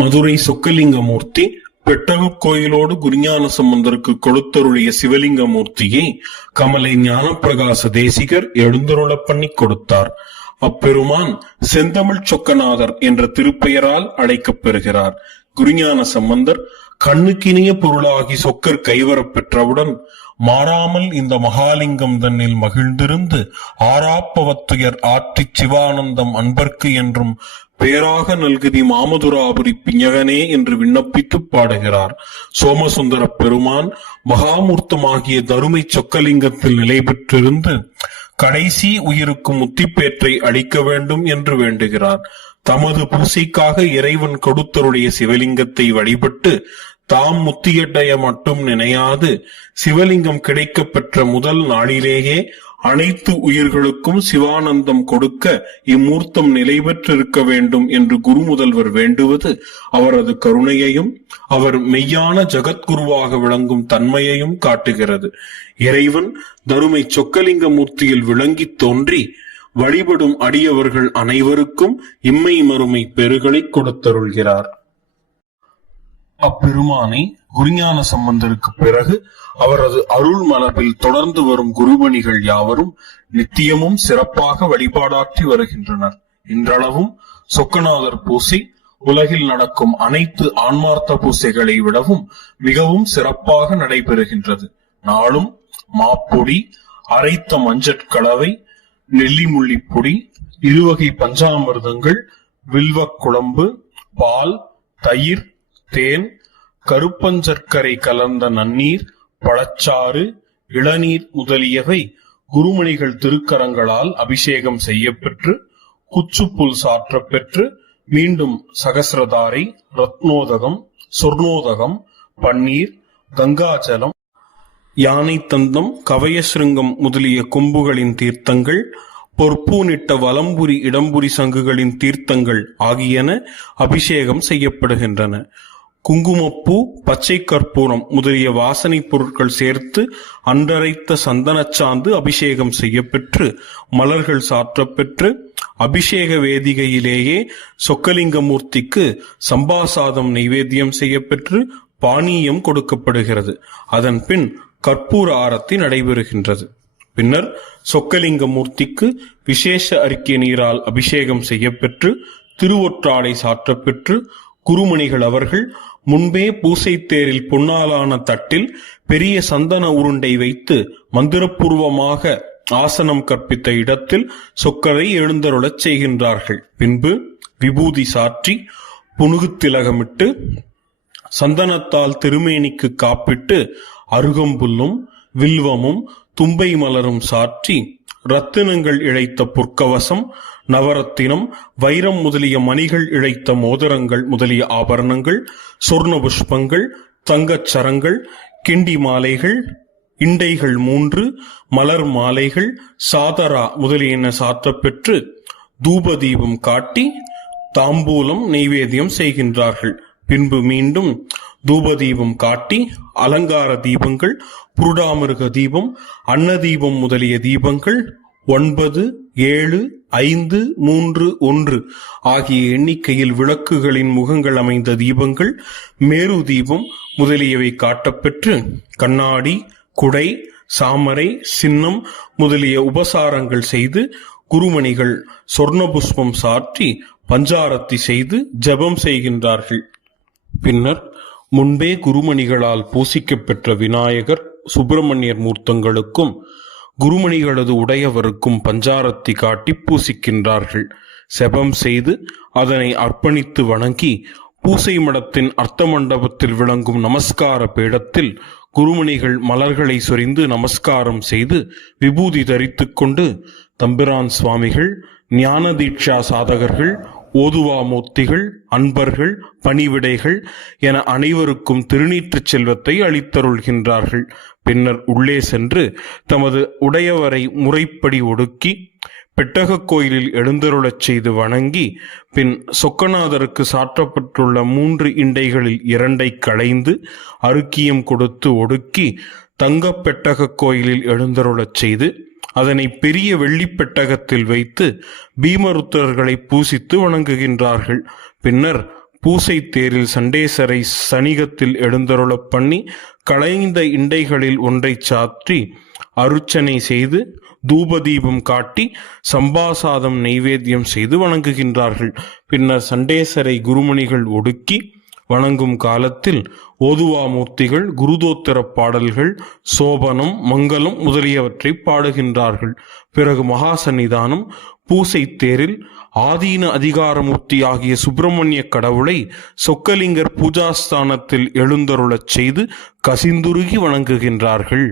மதுரை சொக்கலிங்கமூர்த்தி பெட்டகக் கோயிலோடு குருஞான சம்பந்தருக்கு கொடுத்தருளிய சிவலிங்கமூர்த்தியை கமலை ஞானப்பிரகாச தேசிகர் எழுந்தருளப் பண்ணி கொடுத்தார். அப்பெருமான் செந்தமிழ் சொக்கநாதர் என்ற திருப்பெயரால் அழைக்கப் பெறுகிறார். குருஞான சம்பந்தர் கண்ணுக்கினிய பொருளாகி சொக்கர் கைவரப் பெற்றவுடன் மாறாமல் இந்த மகாலிங்கம் தன்னில் மகிழ்ந்திருந்து ஆராப்பவத்துயர் ஆற்றி சிவானந்தம் அன்பர்க்கு என்றும் பேராக நல்குதி மாமதுராபுரி பிஞகனே என்று விண்ணப்பித்து பாடுகிறார். சோமசுந்தர பெருமான் மகாமூர்த்தமாகிய தருமை சொக்கலிங்கத்தில் நிலை பெற்றிருந்து கடைசி உயிருக்கு முத்திப்பேற்றை அளிக்க வேண்டும் என்று வேண்டுகிறார். தமது பூசைக்காக இறைவன் கொடுத்தருடைய சிவலிங்கத்தை வழிபட்டு தாம் முத்தியடைய மட்டும் நினையாது சிவலிங்கம் கிடைக்கப் பெற்ற முதல் நாளிலேயே அனைத்து உயிர்களுக்கும் சிவானந்தம் கொடுக்க இம்மூர்த்தம் நிலை பெற்றிருக்க வேண்டும் என்று குரு முதல்வர் வேண்டுவது அவரது கருணையையும் அவர் மெய்யான ஜகத்குருவாக விளங்கும் தன்மையையும் காட்டுகிறது. இறைவன் தருமை சொக்கலிங்க மூர்த்தியில் விளங்கித் தோன்றி வழிபடும் அடியவர்கள் அனைவருக்கும் இம்மை மறுமை பெருகளை கொடுத்தருள்கிறார். அப்பெருமானை குருஞான சம்பந்தருக்கு பிறகு அவரது அருள் மரபில் தொடர்ந்து வரும் குருபணிகள் யாவரும் நித்தியமும் சிறப்பாக வழிபாடாற்றி வருகின்றனர். இன்றளவும் சொக்கநாதர் பூசை உலகில் நடக்கும் அனைத்து ஆன்மார்த்த பூசைகளை விடவும் மிகவும் சிறப்பாக நடைபெறுகின்றது. நாளும் மாப்பொடி அரைத்த மஞ்சட்கலவை நெல்லிமுள்ளி பொடி இருவகை பஞ்சாமிர்தங்கள் வில்வக் குழம்பு பால் தயிர் தேன் கருப்பஞ்சர்க்கரை கலந்த நன்னீர் பழச்சாறு இளநீர் முதலியவை குருமணிகள் திருக்கரங்களால் அபிஷேகம் செய்யப்பெற்று குச்சுப்புல் சாற்றப்பெற்று மீண்டும் சகசிரதாரை ரத்னோதகம் சொர்ணோதகம் பன்னீர் கங்காஜலம் யானை தந்தம் கவயசிருங்கம் முதலிய கொம்புகளின் தீர்த்தங்கள் பொற்பூனிட்ட வலம்புரி இடம்புரி சங்குகளின் தீர்த்தங்கள் ஆகியன அபிஷேகம் செய்யப்படுகின்றன. குங்குமப்பூ பச்சை கற்பூரம் முதலிய வாசனைப் பொருட்கள் சேர்த்து அன்றரைத்த சந்தனச் சாந்து அபிஷேகம் செய்யப்பெற்று மலர்கள் சாற்றப்பெற்று அபிஷேக வேதிகையிலேயே சொக்கலிங்கமூர்த்திக்கு சம்பாசாதம் நைவேத்தியம் செய்யப்பெற்று பானீயம் கொடுக்கப்படுகிறது. அதன் பின் கற்பூர ஆரத்தி நடைபெறுகின்றது. பின்னர் சொக்கலிங்க மூர்த்திக்கு விசேஷ அறிக்கை நீரால் அபிஷேகம் செய்யப்பெற்று திருவொற்றாடை சாற்றப்பெற்று குருமணிகள் அவர்கள் முன்பே பூசைத்தேரில் பொன்னாலான தட்டில் பெரிய சந்தன உருண்டை வைத்து மந்திரபூர்வமாக ஆசனம் கற்பித்த இடத்தில் சொக்கரை எழுந்தருளச் செய்கின்றார்கள். பின்பு விபூதி சாற்றி புனுகு திலகமிட்டு சந்தனத்தால் திருமேனிக்கு காப்பிட்டு அருகம்புல்லும் வில்வமும் தும்பை மலரும் சாற்றி ரத்தினங்கள் இழைத்த பொற்கவசம் நவரத்தினம் வைரம் முதலிய மணிகள் இழைத்த மோதிரங்கள் முதலிய ஆபரணங்கள் சொர்ண புஷ்பங்கள் தங்கச் சரங்கள் கிண்டி மாலைகள் இண்டைகள் மூன்று மலர் மாலைகள் சாதரா முதலியன சாத்தப்பெற்று தூபதீபம் காட்டி தாம்பூலம் நெய்வேத்தியம் செய்கின்றார்கள். பின்பு மீண்டும் தூபதீபம் காட்டி அலங்கார தீபங்கள் புருடாமிருக தீபம் அன்னதீபம் முதலிய தீபங்கள் ஒன்பது ஏழு ஐந்து மூன்று ஒன்று ஆகிய எண்ணிக்கையில் விளக்குகளின் முகங்கள் அமைந்த தீபங்கள் மேரு தீபம் முதலியவை காட்டப்பெற்று கண்ணாடி குடை சாமரை சின்னம் முதலிய உபசாரங்கள் செய்து குருமணிகள் சொர்ண புஷ்பம் சாற்றி பஞ்சாரத்தி செய்து ஜெபம் செய்கின்றார்கள். பின்னர் முன்பே குருமணிகளால் பூசிக்கப்பெற்ற விநாயகர் சுப்பிரமணியர் மூர்த்தங்களுக்கும் குருமணிகளது உடையவருக்கும் பஞ்சாரத்தி காட்டி பூசிக்கின்றார்கள். செபம் செய்து அதனை அர்ப்பணித்து வணங்கி பூசை மடத்தின் அர்த்த மண்டபத்தில் விளங்கும் நமஸ்கார பீடத்தில் குருமணிகள் மலர்களை சொரிந்து நமஸ்காரம் செய்து விபூதி தரித்து கொண்டு தம்பிரான் சுவாமிகள் ஞான தீட்சா சாதகர்கள் ஓதுவாமூர்த்திகள் அன்பர்கள் பணிவிடைகள் என அனைவருக்கும் திருநீற்றுச் செல்வத்தை அளித்தருள்கின்றார்கள். பின்னர் உள்ளே சென்று தமது உடையவரை முறைப்படி ஒடுக்கி பெட்டகக் கோயிலில் எழுந்தருளச் செய்து வணங்கி பின் சொக்கநாதருக்கு சாற்றப்பட்டுள்ள மூன்று இண்டைகளில் இரண்டை களைந்து அருக்கியம் கொடுத்து ஒடுக்கி தங்கப் பெட்டகக் கோயிலில் எழுந்தருளச் செய்து அதனை பெரிய வெள்ளிப்பெட்டகத்தில் வைத்து பீமருத்தர்களை பூசித்து வணங்குகின்றார்கள். பின்னர் பூசை தேரில் சண்டேசரை சணிகத்தில் எழுந்தருளப் பண்ணி களைந்த இண்டைகளில் ஒன்றை சாற்றி அருச்சனை செய்து தூபதீபம் காட்டி சம்பாசாதம் நைவேத்தியம் செய்து வணங்குகின்றார்கள். பின்னர் சண்டேசரை குருமணிகள் ஒடுக்கி வணங்கும் காலத்தில் ஓதுவாமூர்த்திகள் குருதோத்திர பாடல்கள் சோபனம் மங்களம் முதலியவற்றை பாடுகின்றார்கள். பிறகு மகாசநிதானம் பூசை தேரில் ஆதீன அதிகாரமூர்த்தி ஆகிய சுப்பிரமணிய கடவுளை சொக்கலிங்கர் பூஜாஸ்தானத்தில் எழுந்தருளச் செய்து கசிந்துருகி வணங்குகின்றார்கள்.